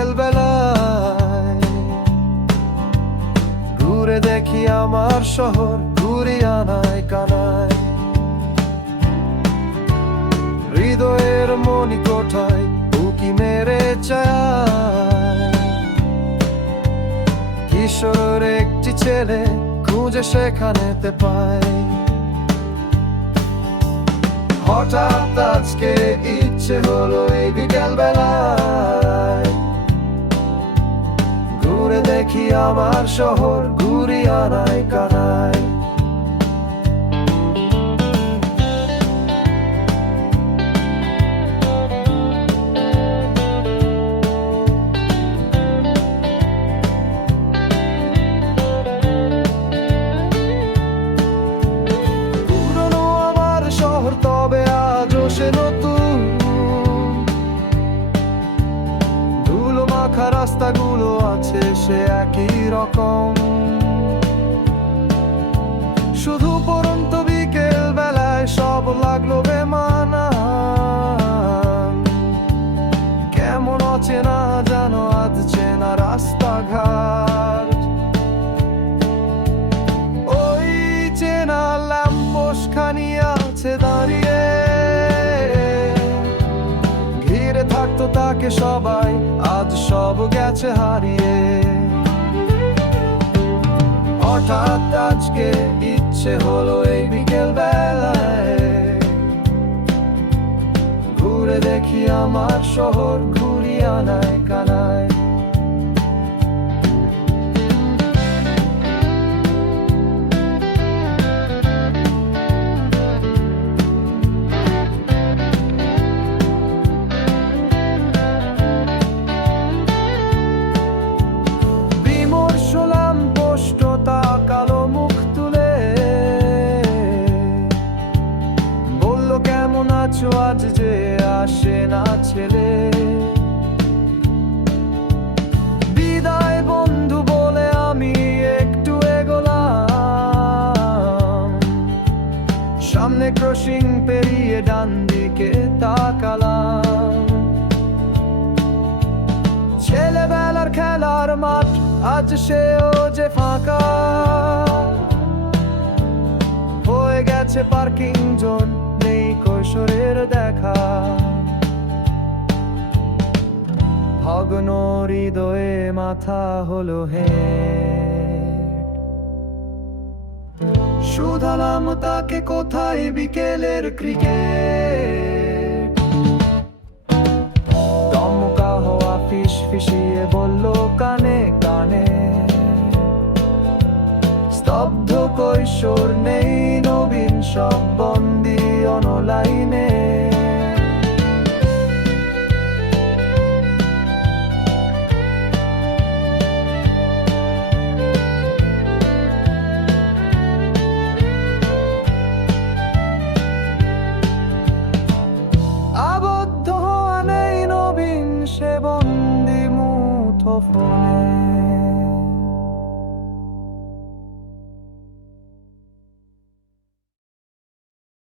বিকেল বেলায় ঘুরে দেখি আমার শহর ঘুরি আনায় কানায়। হৃদয়ের মনি কোঠায় উকি মেরে চায়। কিশোর একটি ছেলে খুঁজে সেখানেতে পায়। হঠাৎ আজকে ইচ্ছে হলো এই বিকেল বেলায় দেখি আমার শহর ঘুরি আনায় কানায়। তবে আজও সে রাস্তাগুলো আছে, সে একই রকম। শুধু পরন্ত বিকেল বেলায় সব লাগল বেমানা কেমন অচেনা জানো আজ চেনা রাস্তাঘাট। ওই চেনা ল্যাম্পোস খানি আছে দাঁড়িয়ে। ঘিরে থাকতো তাকে সবাই সব গেছে হারিয়ে। হঠাৎ আজকে ইচ্ছে হলো এই বিকেল বেলায় ঘুরে দেখি আমার শহর ঘুরিয়া নাই কানায়। আজ যে আসে না ছেলে। বিদায় বন্ধু বলে আমি একটু এগোলাম। সামনে ক্রসিং পেরিয়ে ডান দিকে তাকালাম। ছেলেবেলার খেলার মাঠ, আজ সেও যে ফাঁকা। হয়ে গেছে পার্কিং জোন কৈশোরের দেখা। ভগ্ন হৃদয়ে মাথা হলো হে। শুধালাম তাকে কোথায় বিকেলের ক্রিকেট? দমকা হওয়া ফিস ফিসিয়ে বলল কানে কানে। স্তব্ধ কৈশোর নেই নবীন সব। অনলাইনে আবদ্ধ নেই নবীন সে বন্দি মুঠো ফোনে